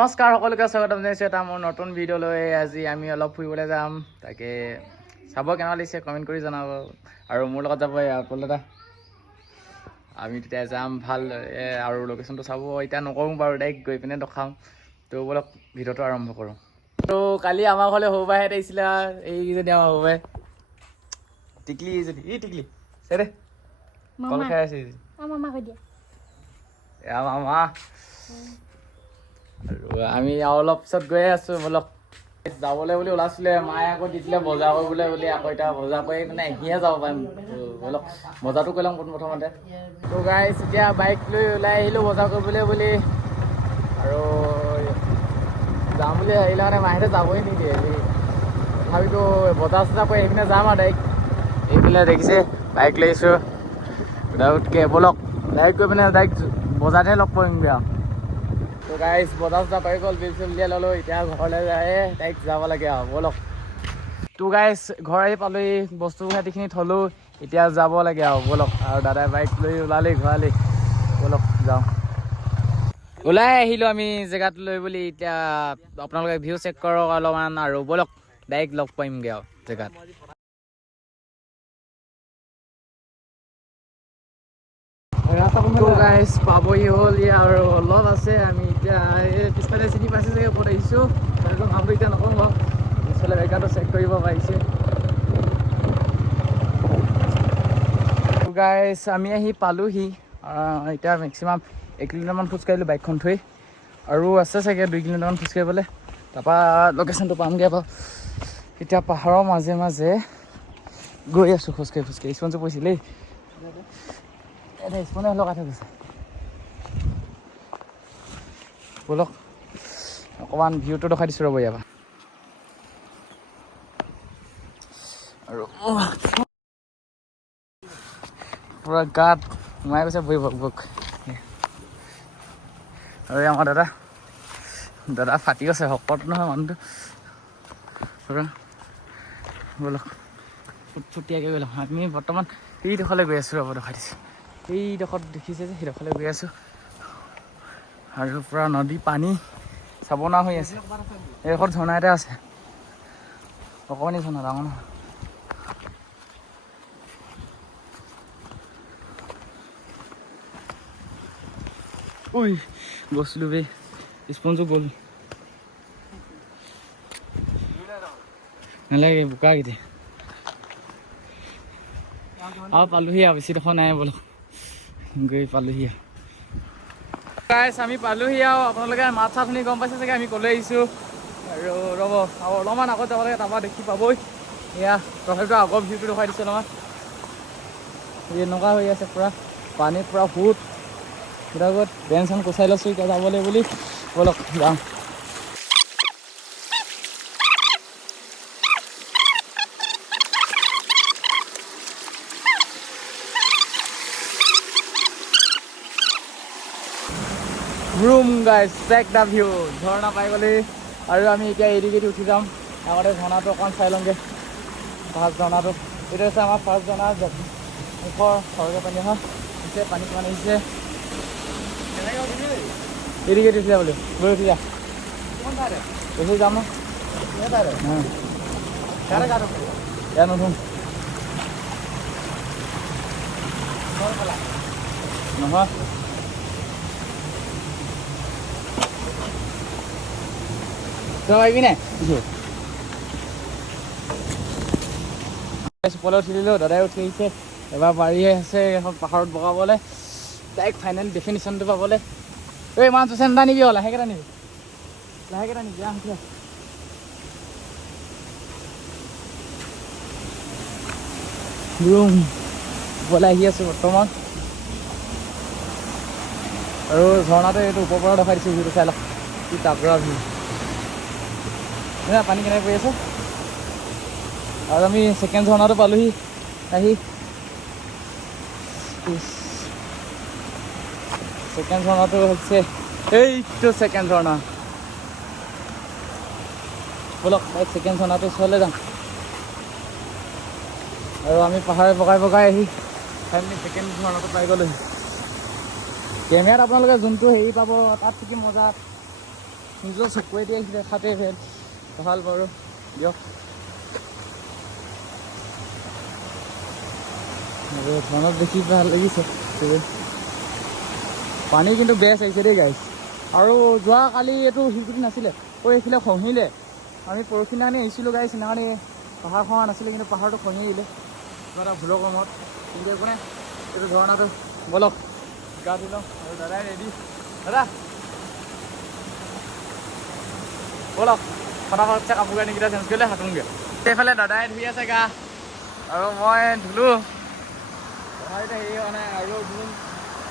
নমস্কাৰ সকলোকে স্বাগতম জনাইছোঁ এটা মোৰ নতুন ভিডিঅ'লৈ। আজি আমি অলপ ফুৰিবলৈ যাম, তাকে চাব কেনেকুৱা লাগিছে কমেণ্ট কৰি জনাব। আৰু মোৰ লগত যাব পল দাদা। আমি তেতিয়া যাম ভাল আৰু লোকেশ্যনটো চাব এতিয়া নকৰোঁ বাৰু, ডাইৰেক্ট গৈ পিনে দেখাম। তো বলক ভিডিঅ'টো আৰম্ভ কৰোঁ। তো কালি আমাৰ ঘৰলৈ সৰুবাইহঁত আহিছিলে, এইকেইজনী আমাৰ সৰুবাই টিকলি, এইজনী টিকলি চাই দে কল খাই আছে মামা। আৰু আমি আৰু অলপ পিছত গৈ আছোঁ বলক যাবলৈ বুলি ওলাইছিলে। মায়ে আকৌ দি দিলে বজাৰ কৰিবলৈ বুলি, আকৌ এতিয়া বজাৰ কৰি মানে আহিহে যাব পাৰিম। বলক বজাৰটো কৰি ল'ম প্ৰথমতে। তো গাইছ এতিয়া বাইক লৈ ওলাই আহিলোঁ বজাৰ কৰিবলৈ বুলি, আৰু যাম বুলি আহিলে মানে মাহঁতে যাবই নিদিয়ে। তথাপিতো বজাৰ চজাৰ কৰি আহি পিনে যাম আৰু ডাইৰেক্ট। এইফালে দেখিছে বাইক লৈ আহিছোঁ উদাউতকৈ, বলক ডাইৰেক্ট গৈ পিনে ডাইৰেক্ট বজাৰতহে লগ কৰিমগৈ আৰু। তো গাইছ বজাৰ চজাৰ পাই গ'ল, বিল চিল উলিয়াই ল'লোঁ। এতিয়া ঘৰলৈ যায় ডাইৰেক্ট যাব লাগে আৰু বলক। তো গাইছ ঘৰ আহি পালোঁহি, বস্তু পাতিখিনি থ'লোঁ, এতিয়া যাব লাগে আৰু বলক। আৰু দাদাই বাইক লৈ ওলালেই ঘূৰালেই, বলক যাওঁ। ওলাই আহিলোঁ আমি জেগাটো লৈ বুলি। এতিয়া আপোনালোকে ভিউ চেক কৰক অলপমান, আৰু বলক ডাইৰেক্ট লগ পাৰিমগৈ আৰু জেগাত। তো গাইছ পাবহি হ'ল আৰু অলপ আছে। আমি এতিয়া এই পিছফালে চিনি পাইছে চাগে ক'ত আহিছোঁ, তাৰপিছত নামটো এতিয়া নকওঁ বাৰু। পিছফালে জেগাটো চেক কৰিব পাৰিছে। তো গাইছ আমি আহি পালোঁহি। এতিয়া মেক্সিমাম 1 কিলোমিটাৰমান খোজকাঢ়িলোঁ বাইকখন থৈ, আৰু আছে চাগে 2 কিলোমিটাৰমান খোজকাঢ়িবলৈ। তাৰপৰা লোকেশ্যনটো পামগৈ বাৰু। এতিয়া পাহাৰৰ মাজে মাজে গৈ আছোঁ খোজকাঢ়ি স্পঞ্জটো পৰিছিলেই এতিয়া স্পনে লগাই থৈ গৈছে। বলক অকণমান ভিউটো দেখাই দিছোঁ ৰ'ব ইয়াৰ পৰা। আৰু পূৰা গাত সোমাই গৈছে ভৰি ভক ভক। আৰু আমাৰ দাদা ফাটি গৈছে, শকত নহয় মানুহটো পূৰা। বলক ফুটফুটীয়াকৈ গৈ লওঁ। আমি বৰ্তমান এইডোখৰলৈ গৈ আছোঁ, ৰ'ব দেখাই দিছোঁ। এইডোখৰত দেখিছে যে সেইডোখৰলৈ গৈ আছোঁ, আৰু পূৰা নদী পানী চাব নোৱাৰা হৈ আছে। এইডোখৰত ঝৰ্ণা এটা আছে, অকণমানি ঝৰ্ণা, ডাঙৰ নহয়। ঐ গৈছিলোঁ বে, স্পঞ্জো গ'ল। নালাগে বোকাকেইটা আৰু পালোঁহি আৰু বেছিডোখৰ নাই, বলক গৈ পালোঁহি আৰু। গাইছ আমি পালোঁহি আৰু। আপোনালোকে মাত চাত শুনি গম পাইছে চাগে আমি ক'লৈ আহিছোঁ। আৰু ৰ'ব আৰু অলপমান আগত যাব লাগে, তাৰপৰা দেখি পাবই এয়া। তথাপিতো আগৰ ভিউটো দেখুৱাই দিছোঁ অলপমান। এনেকুৱা হৈ আছে পূৰা পানী, পূৰা ফুট গোটেই বেন চেন কচাই লৈছোঁ এতিয়া যাবলৈ বুলি, বলক যাওঁ। ৰুম গাইছ চেক দা ভিউ, ঝৰ্ণা পাই গ'লে। আৰু আমি এতিয়া এইদিকেদি উঠি যাম। আগতে ঝৰ্ণাটো অকণমান চাই লওঁগৈ, ফাৰ্ষ্ট ঝৰ্ণাটো। এইটো হৈছে আমাৰ ফাৰ্ষ্ট ঝৰ্ণা, মুখৰ সৰহকৈ পানী অহা হৈছে, পানী কিমান আহিছে। এইদিকে উঠি যা বোলো, গৈ উঠি যা উঠি যাম ন ইয়াত নুঠোঁ নহয়। তই পাৰিবি নাই? ওপৰলৈ উঠি দিলোঁ, দাদাই উঠি আহিছে। এবাৰ পাৰিহে আছে এখন পাহাৰত বগাবলৈ, ডাইৰেক্ট ফাইনেল ডেফিনিশ্যনটো পাবলৈ। এই ইমান চুচেন টানিবি, লাহেকৈ টানিবি, লাহেকৈ টানিবি। ৰুম ওপৰলৈ আহি আছোঁ বৰ্তমান, আৰু ঝৰ্ণাটো এইটো ওপৰৰ পৰা দেখাই দিছোঁ। ভিউটো চাই লওক, কি তাগৰা ভিউ। পানী কেনেকৈ পৰি আছে। আৰু আমি ছেকেণ্ড ঝৰ্ণাটো পালোঁহি আহি। ছেকেণ্ড ঝৰ্ণাটো হৈছে এইটো ছেকেণ্ড ঝৰ্ণা। বলক ছেকেণ্ড ঝৰ্ণাটো ওচৰলৈ যাম। আৰু আমি পাহাৰ বগাই বগাই আহি ফাইনেলি ছেকেণ্ড ঝৰ্ণাটো পাই গ'লোহি। কেমেৰাত আপোনালোকে যোনটো হেৰি পাব তাত থাকি মজা নিজৰ চকুৱেদি দেখাতে ভাল বাৰু দিয়ক। ধনত দেখি ভাল লাগিছে। পানী কিন্তু বেষ্ট আহিছে দেই গাইছ। আৰু যোৱাকালি এইটো শিলগুটি নাছিলে, এইফালে খহিলে। আমি পৰহিদিনাখনি আহিছিলোঁ গাইছ, সেইদিনাখনি পাহাৰ খহা নাছিলে, কিন্তু পাহাৰটো খহি আহিলে কিবা এটা ভুলৰ কমত। কিন্তু একো নাই, এইটো ঝৰ্ণাটো ব'লক গা ধুই লওঁ। আৰু দাদাই ৰেডি, দাদা ব'লক ফটাফট কাপোৰ কানিকেইটা চেঞ্জ কৰিলে সাঁতোৰোগৈ। এইফালে দাদাই ধুই আছে গা আৰু মই ধুলোঁ। কথাটো হেৰি হোৱা নাই আৰু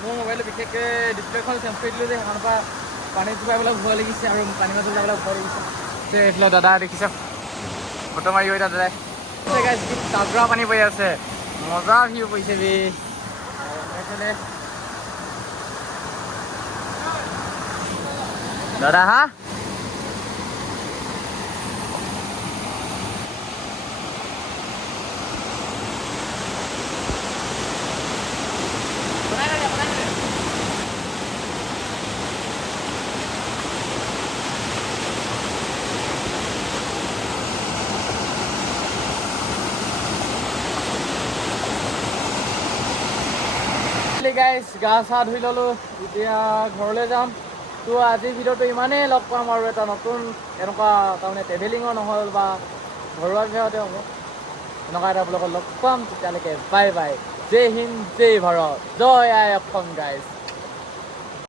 মোৰ মোবাইলটো বিশেষকৈ ডিছপ্লেখন চেঞ্জ কৰি দিলোঁ যে, সেইখনৰ পৰা পানীত জোপাবলৈ ভয় লাগিছে আৰু পানী মাজত যাবলৈ ভয় লাগিছে। এইফালে দাদা দেখিছ ফটো মাৰিব এতিয়া দাদাই। তাগৰা পানী পৰি আছে, মজা ভিউ পৰিছে বে। এইফালে দাদা হা গাইজ গা চা ধুই ল'লোঁ, এতিয়া ঘৰলৈ যাম। তো আজিৰ ভিডিঅ'টো ইমানেই, লগ পাম আৰু এটা নতুন এনেকুৱা তাৰমানে ট্ৰেভেলিঙৰ নহ'ল বা ঘৰুৱা বিভাগতে হ'ব, এনেকুৱা এটা ব্লগত লগ পাম। তেতিয়ালৈকে বাই বাই, জয় হিন্দ জয় ভাৰত, জয় আই অসম গাইজ।